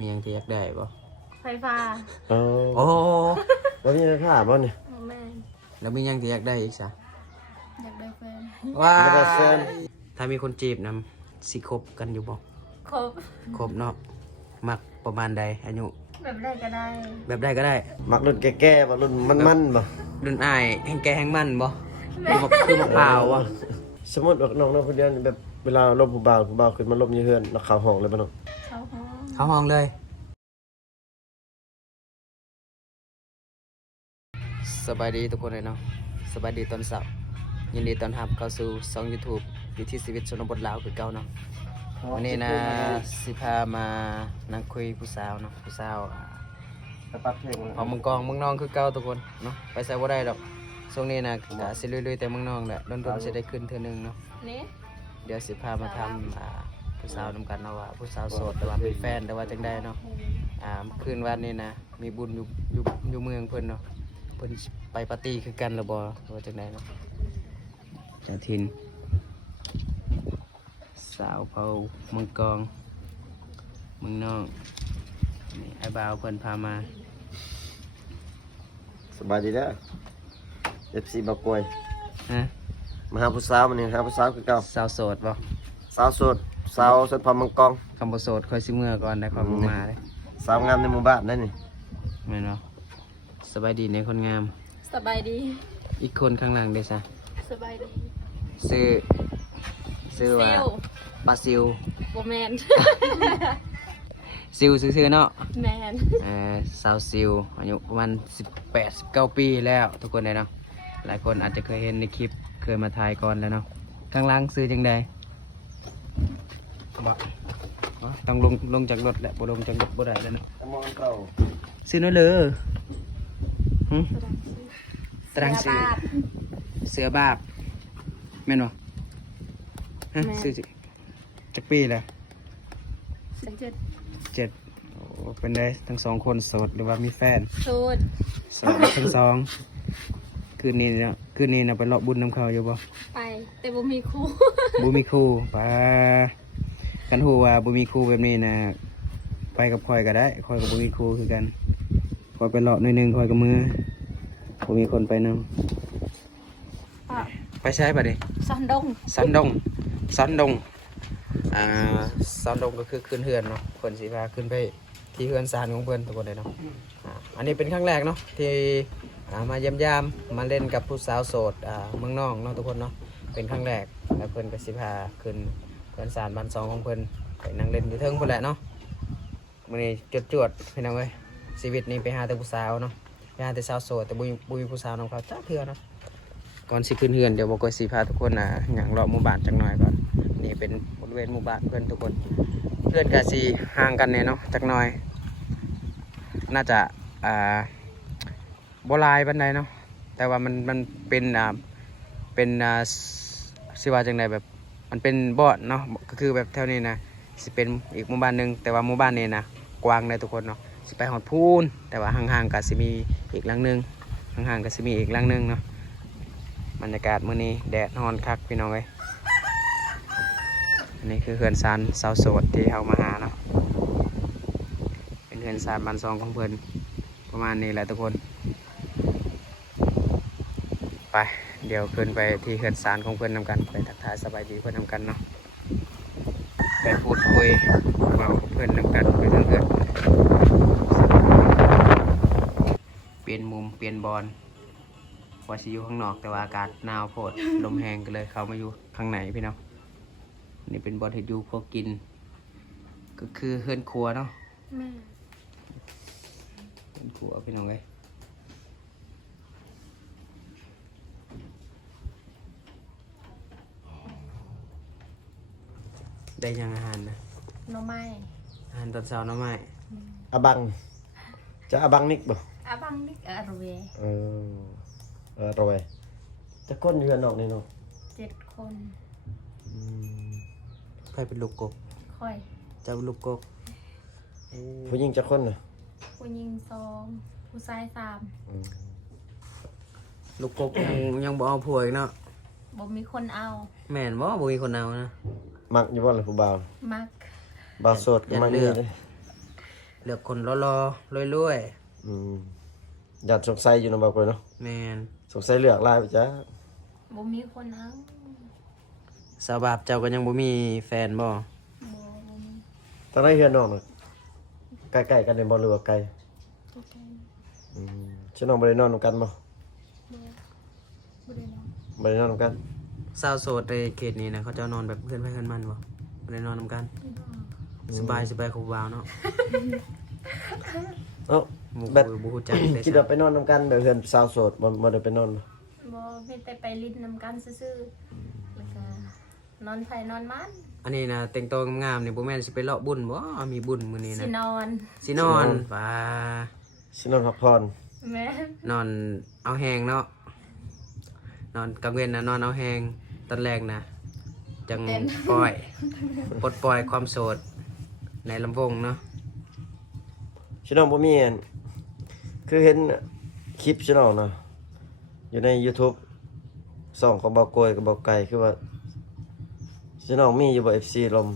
มีหยังที่อยากได้บ่ไฟฟ้าโอ้แล้วมีผ้าบ่เนี่ยแม่แล้วมีหยังที่อยากได้อีกซะอยากได้แฟนว้าถ้ามีคนจีบนำสิคบกันอยู่บ่ครบเนาะมักประมาณใดอายุแบบได้ก็ได้มักรุ่นแก่ๆบ่รุ่นมันๆบ่รุ่นอ้ายแห้งแก่แห้งมันบ่คือมะพร้าวอ่ะสมมุติว่าน้องๆคนเดียวแบบเวลาลบผู้บ่าวขึ้นมาลบอยู่เฮือนแล้วเข้าห้องเลยบ่น้องเข้าห้องเลยสบายดีทุกคนเลยเนาะสบายดีตอนเช้ายินดีต้อนรับเข้าสู่ช่อง YouTube วิถีชีวิตชนบทลาวคือเก่าเนาะวันนี้นะสิพามานั่งคุยผู้สาวเนาะผู้สาวปัดเพลงพอมึงกองมึงน้องคือเก่าทุกคนเนาะไปใส่บ่ได้ดอกช่วงนี้นะสิลุยๆแต่มึงน้องแหละโดนๆสิได้ขึ้นเทื่อนึงเนาะเดี๋ยวสิพามาทำผู้สาวนำกันเนาะว่าผู้สาวโสดแต่ว่าเป็นแฟนแต่ว่าจังได้เนาะคืนวันนี้นะมีบุญอยู่เมืองเพิ่นเนาะเพิ่นไปปาร์ตี้คือกันหรือบ่ว่าจังได้เนาะจากทินสาวเผาเมืองกองเมืองน้องนี่ไอ้บ่าวเพิ่นพามาสบายดีเด้อ FC บ่กวยฮะมาหาผู้สาวมื้อนี้หาผู้สาวคือเก่าสาวโสดบ่สาวโสดสาวสดพร้อมมังกรคำบ่โสดค่อยสิเมื่อก่อนได้ค่อยมาเด้สาวงามในหมู่บ้านได้นี่แม่นบ่สบายดีในคนงามสบายดีอีกคนข้างหลังเด้ซะสบายดีซื้อว่าปลาซิวบ่แม่นซิวซื่อๆเนาะแม่นสาวซิวอายุประมาณ18-19 ปีแล้วทุกคนเลยเนาะหลายคนอาจจะเคยเห็นในคลิปเคยมาถ่ายก่อนแล้วเนาะข้างล่างซื้อจังใดต้องลงจากรถแหละบ่ลงจากรถบ่ได้แล้วเนาะซื้อน้อยเลยตรังซื้อเสือบาบแม่นบ่ฮะซื้อจักปีแล้ว7โอ้เป็นได้ทั้งสองคนโสดหรือว่ามีแฟนโสดทั้งสองคืนนี้นะไปเลาะบุญน้ำเขาอยู่บ่ไปแต่บ่มีครูบ่มีครูป่ากันฮู้ว่าบ่มีครูแบบนี้นะไปกับข่อยก็ได้ข่อยก็บ่มีครูคือกันข่อยไปเลาะหน่อยนึงข่อยก็มือบ่มีคนไปนำไปใช้บัดนี้สันดงสันดงสันดงก็คือขึ้นเฮือนเนาะเพิ่นสิพาขึ้นไปที่เฮือนศาลของเพิ่นทุกคนเลยเนาะอันนี้เป็นครั้งแรกเนาะที่มาเยี่ยมยามมาเล่นกับผู้สาวโสดเมืองนอกเนาะทุกคนเนาะเป็นครั้งแรกแล้วเพิ่นก็สิพาขึ้นเฮือนศาลบ้าน2ของเพิ่นไปนั่งเล่นอยู่เทิงพุ่นแหละเนาะมื้อนี้จวดๆพี่น้องเอ้ยชีวิตนี้ไปหาแต่ผู้สาวเนาะไปหาแต่สาวโสดแต่บ่มีผู้สาวนำเขาจักเทื่อเนาะก่อนสิขึ้นเฮือนเดี๋ยวบ่ก็สิพาทุกคนหยังเลาะหมู่บ้านจักหน่อยก่อนนี่เป็นบริเวณหมู่บ้านเพื่อนทุกคนเพื่อนก็สิห่างกันเนี่ยเนาะจักหน่อยน่าจะบ่หลายปานใดเนาะแต่ว่ามันเป็นสิว่าจังไดแบบมันเป็นบ่อนเนาะก็คือแบบแถวนี้นะสิเป็นอีกหมู่บ้านนึงแต่ว่าหมู่บ้านนี้นะกว้างเลยทุกคนเนาะสิไปฮอดพูนแต่ว่าห่างๆก็สิมีอีกหลังนึงห่างๆก็สิมีอีกหลังนึงเนาะบรรยากาศมื้อนี้แดดร้อนคักพี่น้องเอ้ยอันนี้คือเฮือนซานสาวโสดที่เขามาหาเนาะเป็นเฮือนซานบ้าน2ของเพิ่นประมาณนี้แหละทุกคนไปเดี๋ยวขึ้นไปที่เฮือนซานของเพิ่นนำกันไปทักทายสบายดีเพิ่นนำกันเนาะไปพูดคุยเบาเพิ่นนำกันไปเรื่อยๆเปลี่ยนมุมเปลี่ยนบอลว่าสิอยู่ข้างนอกแต่ว่าอากาศหนาวโพดลมแห้งก็เลยเข้ามาอยู่ข้างในพี่น้องนี่เป็นบอลที่ดูพวกกินก็คือเฮือนครัวเนาะเฮือนครัวพี่น้องเลยได้ยังอาหารนะหน่อไม้อาหารตอนเช้าหน่อไม้อะบังจะอะบังนิกบ่อะบังนิกอะโรเวโรเวจะก้นอยู่นอกนี่เนาะ7 คนใครเป็นลูกกบค่อยเจ้าลูกกบผู้หญิงจะคนน่ะผู้หญิง2ผู้ชาย3ลูกกบยังบ่เอาผัวอีกเนาะบ่มีคนเอาแม่นบ่มีคนเอานะมักอยู่บ่ล่ะผู้บ่าวมักบ่าวโสดก็มักนี่ เลือกคนรอๆรวย อืมอยากสงสัยอยู่นำบ่ก่อยเนาะ ๆแม่น สงสัยเลือกหลายไปจ้า บ่มีคนเอา สาวบาปเจ้าก็ยังบ่มีแฟนบ่ บ่มี ตอนนั้นเฮือนน้องน่ะใกล้ๆกันได้บ่หรือว่าไกล โอเค อืมชื่อน้องบ่ได้นอนนำกันบ่ บ่ได้เนาะ บ่ได้นอนนำกัน สาวโสดในเขตนี้นะเขาเจะนอนแบบเพื่อนไปเพื่อนมันบ่บ่ได้นอนนํกัน สบายของบ่าวเนาะ เอ้า บ่ แบบ บ่ฮู้จักได้ คิดว่าไปนอนนำกันแบบเฮือนสาวโสดบ่ได้ไปนอนบ่ บ่มีแต่ไปลิ้นนำกันซื่อๆแล้วก็นอนไผนอนมัน อันนี้นะแต่งตัวงามๆนี่บ่แม่นสิไปเลาะบุญบ่มีบุญมื้อนี้ สิ นะ นอน สินอนว่า สินอนพักผ่อน แม่ นอนเอาแหงเนาะนอนกลางเว้นนะนอนเอาแหงตอนแรกนะจังปล่อยปลดปล่อยความโสดในลำวงเนาะ ชื่อน้องบ่มีอันคือเห็นคลิปชื่อน้องนะอยู่ใน YouTube ส่องของบ่าวโกยกับบ่าวไก่คือว่าชื่อน้องมีอยู่บ่ FC ลม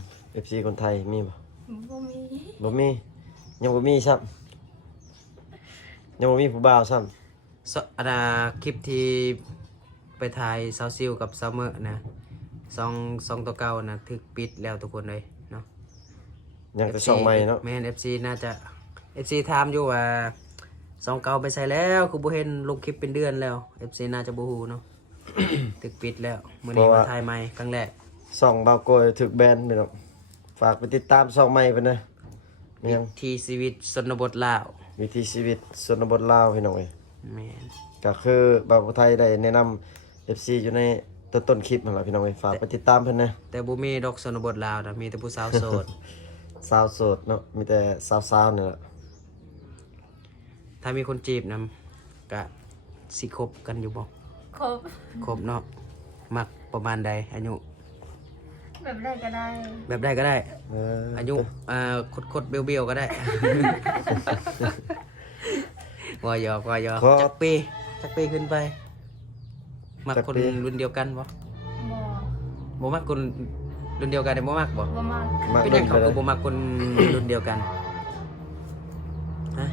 FC คนไทยมีบ่ บ่มี บ่มียังบ่มีซ้ำยังบ่มีผู้บ่าวซ้ำ อันน่ะคลิปที่ไปถ่ายซาวซิลกับซาวเมอร์นะซองตัวเก่านะถึกปิดแล้วทุกคนเลยเนาะ ยังแต่ช่องใหม่เนาะ แม่น FC น่าจะ FC ถามอยู่ว่าซองเก่าไปใส่แล้วคือบ่เห็นลงคลิปเป็นเดือนแล้ว FC น่าจะบ่ฮู้เนาะ ถึกปิดแล้วมื้อนี้มาถ่ายใหม่ครั้งแรก ส่องบ่าวโกยถึกแบนพี่น้องฝากไปติดตามช่องใหม่เพิ่นนะมีหยัง ที่ชีวิตชนบทลาว วิถีชีวิตชนบทลาวพี่น้องเอ้ย แม่น ก็คือบ่าวผู้ไทยได้แนะนำ FC อยู่ในต้นคลิปนั่นล่ะพี่น้องเอ้ยฝากไปติดตามเพิ่นนะ แต่บ่มีดอกชนบทลาวนะมีแต่ผู้สาวโสด สาวโสดเนาะมีแต่สาวๆนี่แหละ ถ้ามีคนจีบนํก็สิคบกันอยู่บ่ ครบ ครบเนาะมักประมาณใดอายุ แบบได้ก็ได้ แบบใดก็ได้ เออ อายุคดๆเบี้ยวๆก็ได้ ว่าหยอกจักปีขึ้นไป มักคนรุ่นเดียวกันบ่ บ่ บ่มักคนรุ่นเดียวกันได้บ่มักบ่ บ่มัก มัก เป็นห เล่ ยั น ง ไป เขา เล ก็ ย บ่มักคนรุ่นเดียวกันฮะ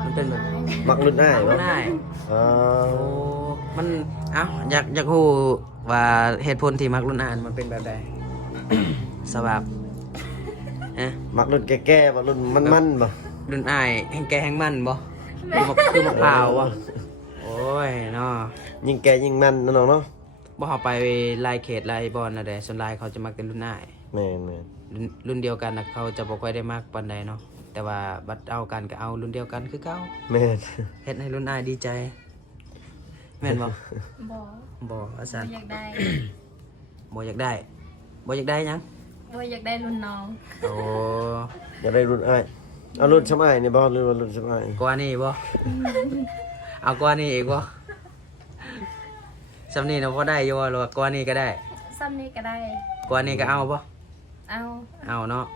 มันเป็นแบบ มักรุ่นอ้าย มั วะ นง่าย อ๋อ โอ้มันเอ้าอยากฮู้ว่าเหตุผลที่มักรุ่นอ่านมันเป็นแบบใด สบายฮะ มักรุ่นแก่ๆบ่รุ่นมันๆบ่ รุ่นอ้ายแห่งแก่แห่งมันบ่คือมะพร้าวบ่โอ้ยเนาะ ยิ่งแก่ยิ่งมันเนาะน้องเนาะ บ่เฮาไปลายเขตลายบอลน่ะเด้ส่วนลายเขาจะมักเป็นรุ่นอ้าย แม่น รุ่นเดียวกันน่ะเขาจะบ่ค่อยได้มักปานใดเนาะแต่ว่าบัดเอากันก็เอารุ่นเดียวกันคือเก่า ๆแม่น เฮ็ดให้รุ่นอ้ายดีใจ แม่นบ่ บ่ บ่ว่า บ่ ซั่น อยากได้ บ่อยากได้บ่อยากได้หยัง บ่อยากได้รุ่นน้อง โอ้ อยากได้รุ่นอ้ายเอารุ่นชำอ้ายนี่บ่หรือว่ารุ่นชำอ้าย กว่านี้บ่เอากว่านี้อีกบ่ซำนี้เนาะพอได้อยู่บ่หรือว่ากว่านี้ก็ได้ ซ้ำนี้ก็ได้ กว่านี้ก็เอาบ่ เอา เอาเนาะ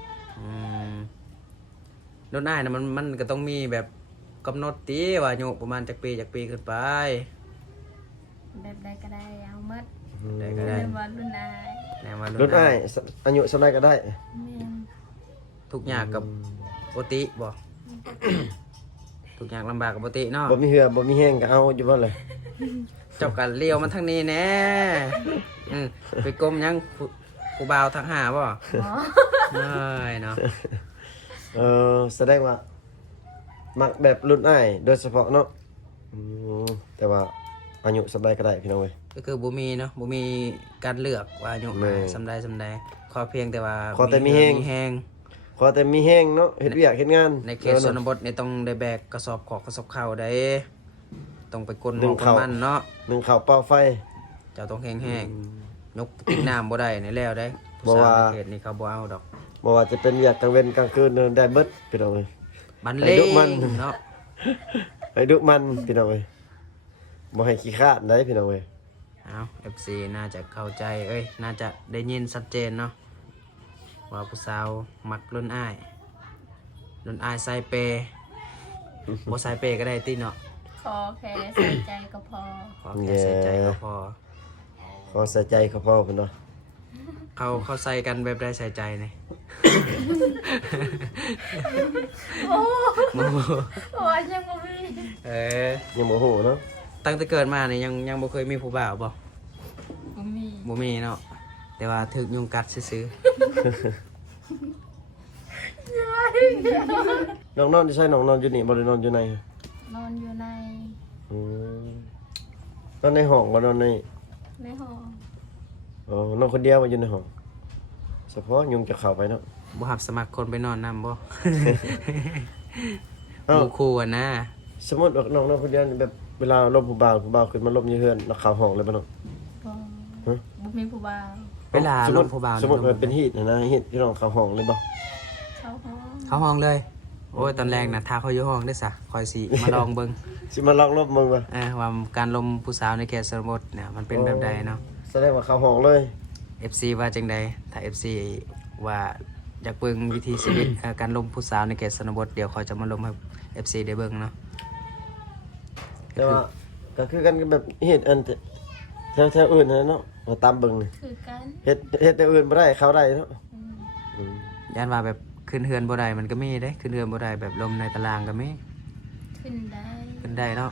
รุ่นอ้ายนะมันก็ต้องมีแบบกำหนดตีว่าอายุประมาณจากปีขึ้นไป แบบใดก็ได้เอาหมด ได้ก็ได้ เรียกว่ารุ่นนาย แน่ว่า รุ่นอ้ายอายุสำใดก็ได้ แม่น ทุกอย่างกับปกติบ่ ทุกอย่างลำบากกับปกติเนาะ บ่มีเหือบ่มีแห้งก็เอาอยู่บ่เลย เจ้ากันเลี้ยวมันทางนี้แน่ไปกลมยังผู้บ่าวทางหาบ่ บ่ เอ้ยเนาะ แสดงว่ามักแบบรุ่นอ้ายโดยเฉพาะเนาะแต่ว่าอายุสำใดก็ได้พี่น้องเว้ย ก็คือบ่มีเนาะบ่มีการเลือกว่าอายุ แม่ สำใดขอเพียงแต่ว่า ขอแต่มีแฮง แฮง ขอแต่มีแห้งเนาะเฮ็ดเวียกเฮ็ดงาน ในเขตชนบทนี่ต้องได้แบกกระสอบของกระสอบข้าวได้ต้องไปกลนห นึ่ อง ก ข้าว มันเนาะ นึ่งข้าวเป่าไฟ เจ้าต้องแห้งๆนกติกน้ำบ่ได้ในแล้วได้ บ่ว่า ผู้สในเขตนี่เขาบ่เอาดอก บ่ว่าจะเป็นเวียกกลางเว้นกลางคืนได้เบิดพี่น้องเอ้ย บัน ไอ้ เล ดุมัน งเนาะ ให้ดุมันพี่น้องเอ้ยบ่ให้ขี้คร้านได้พี่น้องเอ้ย เอา FC น่าจะเข้าใจน่าจะได้ยินชัดเจนเนาะว่าผู้สาวมักรุ่นอ้ายใส่เปบ่ใส่เปก็ได้ติเนาะ ขอแค่ใส่ใจก็พอ ขอแค่ใส่ใจก็พอ ขอใส่ใจเขาพอเพิ่นเนาะ เขาใส่กันแบบได้ใส่ใจนี่ โอ้ บ่ โอ้ยยังบ่มี เออ ยังบ่ฮู้เนาะ ตั้งแต่เกิดมานี่ยังบ่เคยมีผู้บ่าวบ่ บ่มี บ่มีเนาะแต่ว่าถึกยุงกัดซื่อ น้องนอนอยู่ใช่น้องนอนอยู่นี่บ่ได้นอนอยู่ใน นอนอยู่ใน อืมนอนในห้องบ่นอนใน ในห้อง อ๋อนอนคนเดียวมาอยู่ในห้องเฉพาะยุงจะเข้าไปเนาะ ๆบ่รับสมัครคนไปนอนนํบ่ เอ้า หมู่คู่อะนะ สมมุติว่าน้องนอนคนเดียวนี่แบบเวลาลมผู้บ่าวขึ้นมาลมอยู่เฮือนแล้วเข้าห้องเลยบ่เนาะ บ่ ฮะ บ่มีผู้บ่าว เวลา สม ล มุ ม ติ ผู้บ่าว สมมุติว่าเป็นฮีตนะฮีตที่น้องเข้าห้องเลยบ่ เข้าห้อง เข้าห้องเลย โอ้ยตอนแรกน่ะถ้าเขาอยู่ห้องได้ซะคอยสิมาลองเบิ่ง สิมาลองลบมึงบ่ ว่าการลมผู้สาวในเขตชนบทเนี่ยมันเป็นแบบใดเนาะ แสดงว่าเข้าห้องเลย FC ว่าจังใดถ้า FC ว่าอยากเบิ่งวิธีชีวิตการลมผู้สาวในเขตชนบทเดี๋ยวเขาจะมาลมให้ FC ได้เบิ่งเนาะ แต่ว่าก็คือกันกับแบบเฮ็ดอันแถวอื่นนะเนาะเอาตามเบิ่งนี่ คือกัน เฮ็ดแต่อื่นบ่ได้เข้าได้เนาะ อืม อืม ย่านว่าแบบขึ้นเฮือนบ่ได้มันก็มีเด้ขึ้นเฮือนบ่ได้แบบลมในตารางก็มี ขึ้นได้ ขึ้นได้เนาะ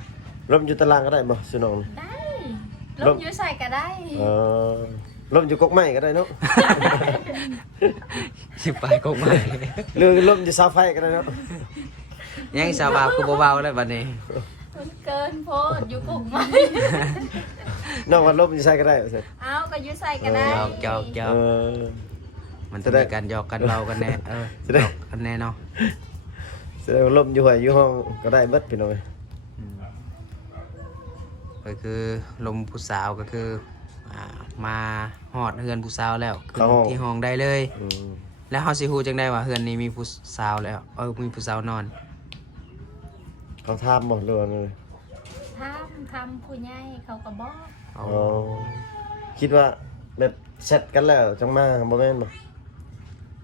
ลมอยู่ตารางก็ได้บ่สิน้องนี่ ได้ ล ล ม มอยู่ใส่ก็ได้ เออลมอยู่กกไม้ก็ได้เนาะ สิไปก็ไม่ หรือลมอยู่เสาไฟก็ได้เนาะ ยังสาวบาวคือเบาๆเลยบัดนี้ มันเกินโพดอยู่กุกไหม น้องว่าลมอยู่ใส่ก็ได้ว่าซั่น เอาก็อยู่ใส่ก็ได้ หยอกหยอกหยอก เออ มันจะมีการหยอกกันเบากันแน่ห จะได้ ยอกกันแน่เนาะ แสดงว่าลมอยู่ห้วยอยู่ห้องก็ได้เบิดพี่น้องเอ้ย ก็คือลมผู้สาวก็คือมาฮอดเฮือนผู้สาวแล้วขึ้นที่ห้องได้เลย อืม แล้วเฮาสิฮู้จังได้ว่าเฮือนนี้มีผู้สาวแล้วมีผู้สาวนอน เขาถามบ่เรื่องเลย ทำผู้ใหญ่เขาก็บอก อ๋อ อ๋อคิดว่าแบบเสร็จกันแล้วจังมาบ่แม่นบ่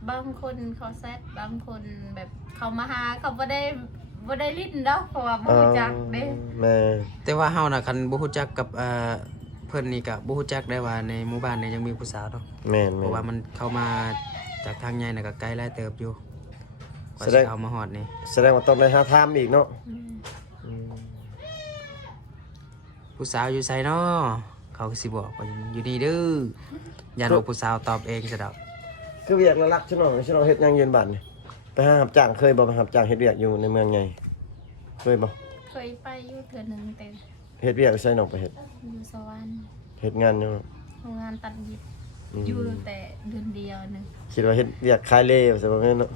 บางคนเขาแซดบางคนแบบเขามาหาเขาบ่ได้ลิ้นดอกเพราะว่าบ่รู้จักเด้ แม่ แต่ว่าเฮาน่ะคันบ่ฮู้จักกับเพิ่นนี่ก็บ่ฮู้จักได้ว่าในหมู่บ้านนี้ยังมีผู้สาวเนาะ แม่น เพ แม่ ราะว่าน มันเข้ามาจากทางใหญ่น่ะก็ไกลหลายเติบอยู่กว่า แสด สิ ง เอามาฮอดนี่ แสดงว่าต้องได้หาถามอีกเนาะ อืม อืม ผู้สาวอยู่ไสเนาะเขาก็สิบอกว่าอยู่นี่เด้อยันว่าผู้สาวตอบเองซะดอก คือเวียกละลักชั่วโมงเฮ็ดหยังยืนบัดนี่ไปหารับจ้างเคยบ่ไปรับจ้างเฮ็ดเวียกอยู่ในเมืองใหญ่เคยบ่ เคยไปอยู่เทื่อหนึงแต่ เฮ็ดเวียกใส่น้องไปเฮ็ด อยู่สวรรค์ เฮ็ดงานอยู่เนาะ โรงงานตัดเย็บ อืม อยู่แต่เดือนเดียวหนึง คิดว่าเฮ็ดเวียกขายเล่ใช่บ่แม่นเนาะ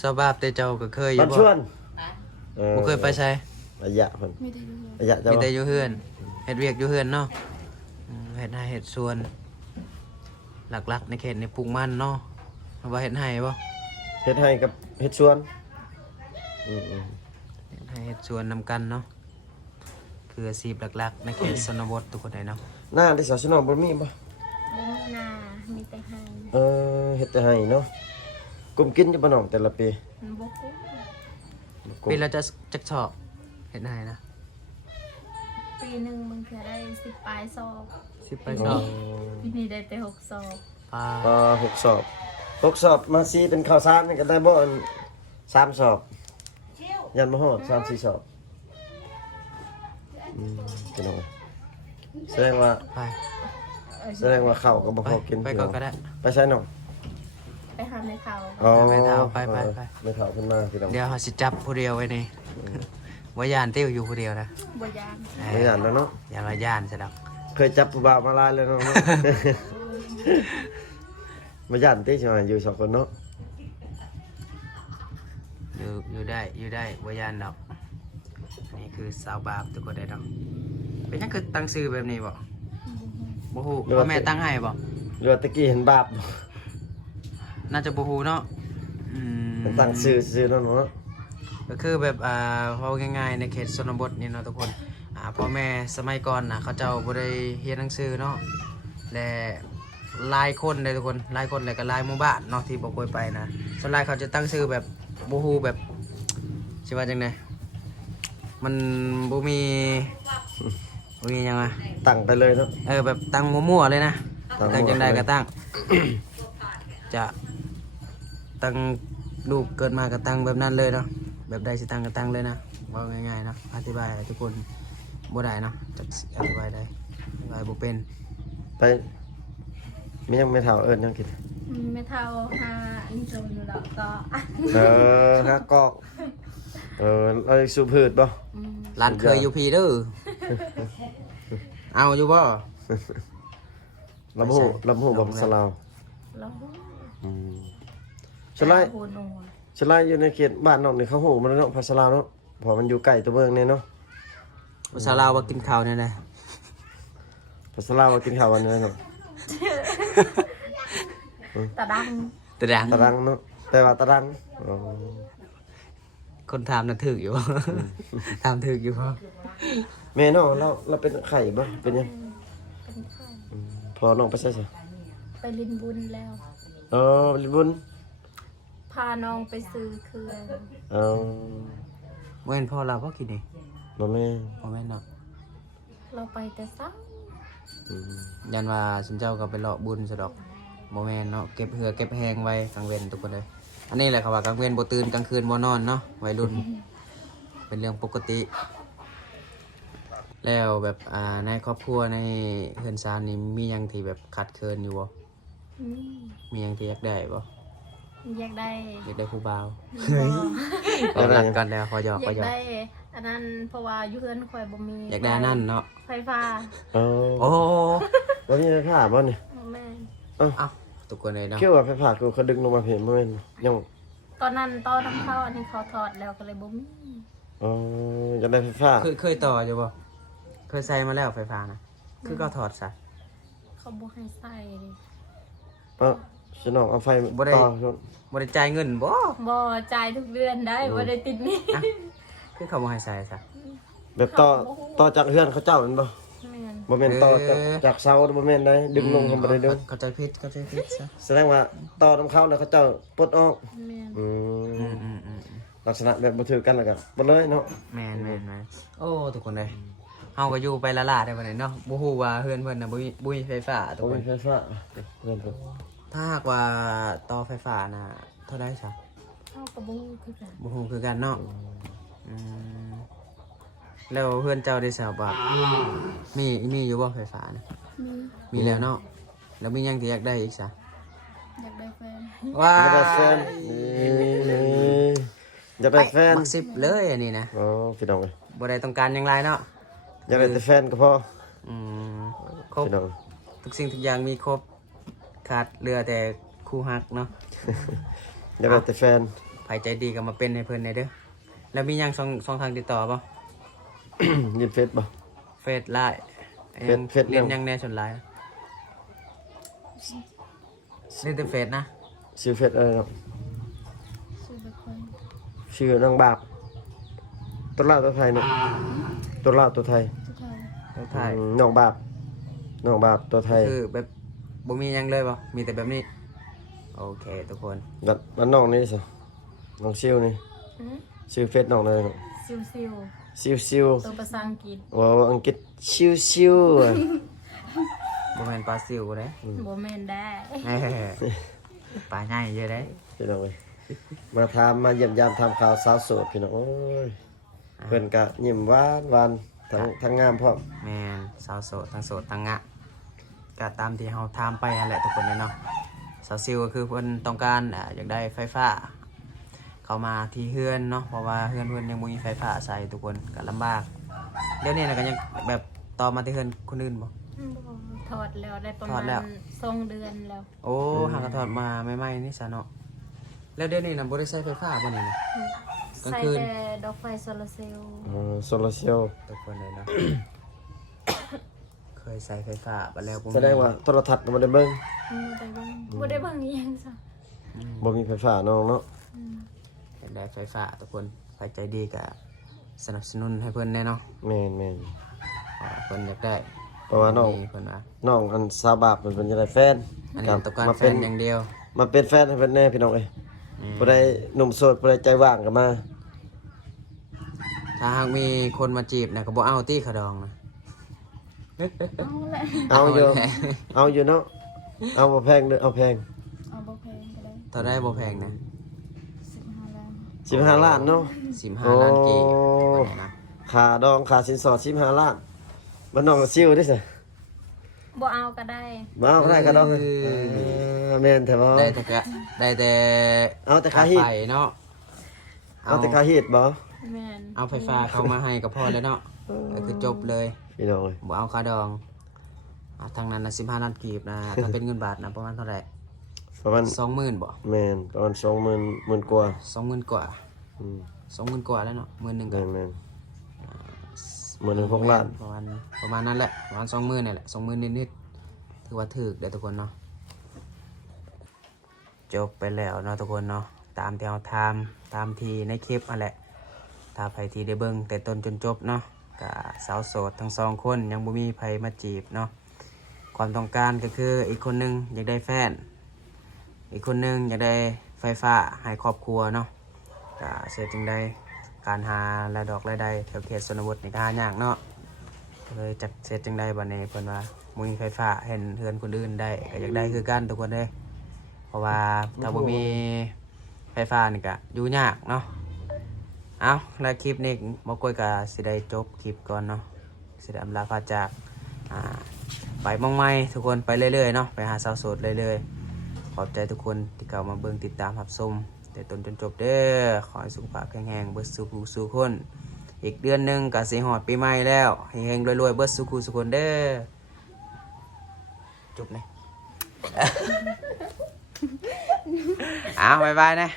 สบาบแต่เจ้าก็เคยอ บ้า ยู่ น บ่ ชวน บ่เคยไปใช้ ระยะเพิ่น ไม่ได้อยู่ ระยะจ้ะ มี บ่ แต่อยู่เฮือนเฮ็ดเวียกอยู่เฮือนเนาะเฮ็ดนาเฮ็ดสวน หลักๆในเขตในปลูกมันเนาะว่าเฮ็ดให้บ่ เฮ็ดให้กับเฮ็ดสวนอืม เฮ็ดให้เฮ็ดสวนนำกันเนาะคืออาชีพหลักๆในเขตชนบททุกคนได้เนาะ หน้าที่สาวสนองบ่มีบ่ บ่มีนามีแต่ให้ เฮ็ดแต่ให้เนาะกลุ่มกินอยู่บ่น้องแต่ละปี มันบ่คุ้ม กลุ่ม ปีละจักชอบเฮ็ดให้นะ ปีหนึงมันจะได้10ปลายสอบ 10ไป อ๋ ส อ อบ ปีนี้ได้แต่6สอบ ปลา ก็6 สอบ6 สอบมาซีเป็นข้าวสารนี่ก็ได้บ่อัน3 สอบยันบ่ฮอด3-4 สอบพี่น้องแสดงว่า ไป แสดงว่าข้าวก็บ่พอกิน ไปก่อนก็ได้ ไปใช้น้อง ไปหาในเขา อ๋อ ไปเฒ่าไป ไม่เฒ่าขึ้นมาพี่น้อง เดี๋ยวเฮาสิจับผู้เดียวไว้นี่ว่ายานเตี้ยวอยู่ผู้เดียวนะ บ่ยาน ไม่ย่านแล้วเนาะ อย่าว่ายานซะดอก เคยจับผู้บ่าวมาหลายแล้วเนาะ มาย่านติใช่ไหมอยู่สองคนเนาะ อยู่ได้ว่ายานดอกอันนี้คือสาวบาปทุกคนได้ดอกเป็นหยังคือตั้งชื่อแบบนี้บ่บ่ฮู้พ่อแม่ตั้งให้บ่ หรือว่าตะกี้เห็นบาป น่าจะบ่ฮู้เนาะมันตั้งชื่อเนาะเนาะ ก็คือแบบเว้าง่ายๆในเขตชนบทนี่เนาะทุกคนพ่อแม่สมัยก่อนน่ะเขาเจ้าบ่ได้เรียนหนังสือเนาะและหลายคนเลยทุกคนหลายคนเลยก็หลายหมู่บ้านเนาะที่บ่เคยไปนะส่วนหลายเขาจะตั้งชื่อแบบบ่ฮู้แบบสิว่าจังได๋มันบ่มีหยังอ่ะ ตั้งไปเลยเนาะ แบบตั้งมั่วๆเลยนะ ตั้งจังได้ก็ตั้ง จะตั้งลูกเกิดมาก็ตั้งแบบนั้นเลยเนาะแบบใดสิตั้งก็ตั้งเลยนะว่าง่ายๆนะอธิบายให้ทุกคนบ่ได้เนาะจะอธิบายได้อธิบายบ่เป็น ไปมียังไม่เท่าเอิ้นยังกิน ไม่เท่าหาอินโทรอยู่ดอกก็ ฮะกอกเราสูบพืชบ่ ร้านเคยอยู่พีเด้อ เอาอยู่บ่ ลำหูบ่สลาว แล้ว ฉลาย โหนัว ฉลายอยู่ในเขตบ้านน้องนี่เขาหูมันเนาะภาษาลาวเนาะเพอมันอยู่ใกล้ตัวเมืองนี่เนาะ ภาษาลาวว่ากินข้าวเนี่ยนะ ภาษาลาวกินข้าววันนี้เนาะ ตะดัง ตะดัง ตะรังเนาะแต่ว่าตะรังอ๋อ คนถามน่ะถึกอยู่ ถามถึกอยู่บ่ แม่น้องเราเป็นไข่บ่เป็นยัง เป็นไข้ พอน้องไปใส่ซะ ไปลินบุญแล้ว เป็นบุญ พาน้องไปซื้อเครื่อง อ๋อ บ่เห็นพ่อเราบ่กินนี่ บ่แม่ บ่แม่นเนาะ เราไปแต่เช้า ยันว่าสินเจ้าก็ไปเลาะบุญซะดอกบ่แม่นเนาะเก็บเหือเก็บแหงไว้กลางเว้นทุกคนเลยอันนี้แหละเขาว่ากลางเว้นบ่ตื่นกลางคืนบ่นอนเนาะวัยรุ่น เป็นเรื่องปกติ แล้วแบบในครอบครัวในเฮือนซานนี่มีหยังที่แบบขาดเคินอยู่บ่ นี่ มีหยังที่อยากได้บ่ อยากได้ อยากได้ผู้บ่าว บ่ เอาหลักกันแล้วขอหยอก อ ขอย าก หยอก ได้อันนั้นเพราะว่าอยู่เฮือนข่อยบ่มี อยากได้อันนั่นเนาะ ไฟฟ้า อ๋อ โอ้ แล้วนี่ไฟฟ้าบ่นี่ แม่น เอ้าทุกคนเลยเนาะ คือว่าไฟฟ้าคือเขาดึงลงมาเห็นบ่แม่นยัง ตอนนั้นตอนทำข้าวอันนี้เขาถอดแล้วก็เลยบ่มี อ๋ออยากได้ไฟฟ้า เคยต่ออยู่บ่เคยใส่มาแล้วไฟฟ้านะคือก็ถอดซะ เขาบ่ให้ใส่เลย ฉันน้องเอาไฟ บ่ได้ ต่อ บ่ได้จ่ายเงินบ่ บ่จ่ายทุกเดือนได้บ่ได้ติดหนี้ อ่ะคือเขาบ่ให้ใส่ซะ แบบต่อจากเฮือนเขาเจ้าแม่นบ่ แม่น บ่แม่นต่อจากเสาบ่แม่นได้ดึงลงกันบ่ได้ดึง เข้าใจผิดซะ แสดงว่าต่อนํเขาแล้วเขาเจ้าปลดออก แม่น อื อื ม ม ลักษณะแบบบ่ถือกันแล้วก็บ่เลยเนาะ แม่นโอ้ทุกคนเลยเฮาก็อยู่ไปละลาได้บ่ได้เนาะบ่ฮู้ว่าเฮือนเพิ่นน่ะบ่มีไฟฟ้าทุก บ่ ค มี น ไฟฟ้าเงินเพิ่น ถ้าหากว่าต่อไฟฟ้าน่ะเท่าใดซะ เขาก็บ่รู้คือกัน บ่ฮู้คือกันเนาะอืมแล้วเพื่อนเจ้าได้ทราบว่ามีอยู่บ่ไฟฟ้านะ มี มีแล้วเนาะแล้วมีหยังที่อยากได้อีกซะ อยากได้แฟน ว้า อยากได้แฟนอยากได้แฟน มักสิบเลยอันนี้นะ อ๋อพี่น้องเอ้ย บ่ได้ต้องการหยังไรเนาะ อยากได้แต่แฟนก็พอ อืมครบ พี่น้อง ทุกสิ่งทุกอย่างมีครบขาดเหลือแต่คู่ฮักเนาะ อยากได้แต่แฟน ไผใจดีก็มาเป็นให้เพิ่นได้เด้อแล้วมีหยังช่องทางติดต่อบ่ ยินเฟซบ่ เฟซไลน์ เฟซ เรียน ยัง ยังแน่ส่วนหลายเล่นแต่เฟซนะ ชื่อเฟซอะไรเนาะ ชื่อเป็นคน ชื่อนางบาปตัวลาวตัวไทยเนาะตัวลาวตัวไทย สุดท้าย แล้วถ่าย น้องบาปตัวไทย คือแบบบ่มีหยังเลยบ่มีแต่แบบนี้ โอเคทุกคน แล้วน้องนี่สิน้องซิวนี่ อือ ชื่อเฟซน้องเลยเนาะ ซิว ซิว ตัวภาษาอังกฤษ ว่าอังกฤษชิวอะ บ่แม่นปลาซิวบ่ได้ บ่แม่นได้ ปลาใหญ่เยอะได้ พี่น้องเอ้ยมาเยี่ยมยามทำข่าวสาวโสดพี่น้องโอ้ยเพิ่นก็ยิ้มหวานทั้งงามพร้อม แม่นสาวโสดทั้งโสดทั้งงะก็ตามที่เฮาถามไปนั่นแหละทุกคนเนาะสาวซิวก็คือเพิ่นต้องการอยากได้ไฟฟ้า เข้ามาที่เฮือนเนาะเพราะว่าเฮือนเพิ่นยังบ่มีไฟฟ้าใช้ทุกคนก็ลำบากเดี๋ยวนี้น่ะก็ยังแบบต่อมาที่เฮือนคนอื่นบ่ บ่ถอดแล้วได้ประ ถอ มา ดแล้ว ณ2เดือนแล้ว โอ้หากระถอดมาใหม่ๆนี่ซะเนาะแล้วเดี๋ยวนี้น่ะบ่ได้ใช้ไฟฟ้าบ่นี่นะ กลาง ใส่ คืน แต่ดอกไฟโซลาร์เซลล์ โซลาร์เซลล์ ทุกคนเลยเนาะ เคยใช้ไฟฟ้าไปแล้วบ่มี แสดงว่าโทรทัศน์บ่ได้เบิ่ง บ่ได้เบิ่งอีหยังซะ บ่มีไฟฟ้าน้องเนาะ อยากได้ไฟฟ้าทุกคนใครใจดีก็สนับสนุนให้เพิ่นแน่เนาะ แม่น เพราะว่าเพิ่นอยากได้ เพราะว่าน้อง มีเพิ่นว่า น้องอันสาวบาปเพิ่นจะได้แฟน อันนี้ต้องการแฟนอย่างเดียว มาเป็นแฟนให้เพิ่นแน่พี่น้องเอ้ยผู้ใดหนุ่มโสดผู้ใดใจว่างก็มา ถ้าหากมีคนมาจีบนะก็บ่เอาตี้ขะดองนะ เอาแหละ เอาอยู่เอาอยู่เนาะเอาบ่แพงเด้อเอาแพง เอาบ่แพงก็ได้ ต่อได้บ่แพงนะ 15 ล้าน 15ล้านเนาะ 15ล้านกีบนะ ค่าดองค่าสินสอด15ล้านบ้านน้องก็ซิวได้ซะ บ่เอาก็ได้ มาเอาได้ก็ดองแม่นแต่ว่า ได้แต่กะได้แต่ เอาแต่ค่าฮีด ไฟเนาะ เอาแต่ค่าฮีดบ่ แม่น เอาไฟฟ้าเข้ามาให้ก็พอแล้วเนาะก็คือจบเลย พี่น้องเอ้ย บ่เอาค่าดองทางนั้นนะ15ล้านกีบนะ ถ้าเป็นเงินบาทนะประมาณเท่าไหร่ ประมาณ 20,000บ่ แม่นประมาณ20,000กว่า 20,000กว่า อืม 20,000กว่าแล้วเนาะ10,000ก็ แม่น16ล้าน ประมาณนั้นแหละประมาณ20,000นี่แหละ20,000นิดๆถือว่าถูกเด้อทุกคนเนาะจบไปแล้วเนาะทุกคนเนาะตามที่เราทำตามที่ในคลิปนั่นแหละถ้าใครที่ได้เบิ่งแต่ต้นจนจบเนาะก็สาวโสดทั้งสองคนยังบ่มีใครมาจีบเนาะความต้องการก็คืออีกคนหนึงอยากได้แฟนอีกคนหนึงอยากได้ไฟฟ้าให้ครอบครัวเนาะก็เสียจึงได้การหารายดอกรายได้แถวเขตชนบทนี่ก็หายากเนาะเลยจักเสียจึงได้บัดนี้เพิ่นว่าบ่มีไฟฟ้าเห็นเฮือนคนอื่นได้ก็อยากได้คือกันทุกคนเด้เพราะว่าถ้าบ่มีไฟฟ้านี่ก็อยู่ยากเนาะเอาแล้วคลิปนี้บ่ก้อยก็สิได้จบคลิปก่อนเนาะสิได้อำลาพาจากไปมองใหม่ทุกคนไปเรื่อยๆเนาะไปหาสาวโสดเรื่อยๆขอบใจทุกคนที่เข้ามาเบิ่งติดตามรับชมแต่ต้นจนจบเด้อขอให้สุขภาพแข็งแรงเบิดสุขสู่คนอีกเดือนหนึงก็สิฮอดปีใหม่แล้วเฮงๆรวยๆเบิดสุขสู่คนเด้อจบนี่ บ๊ายบายนะ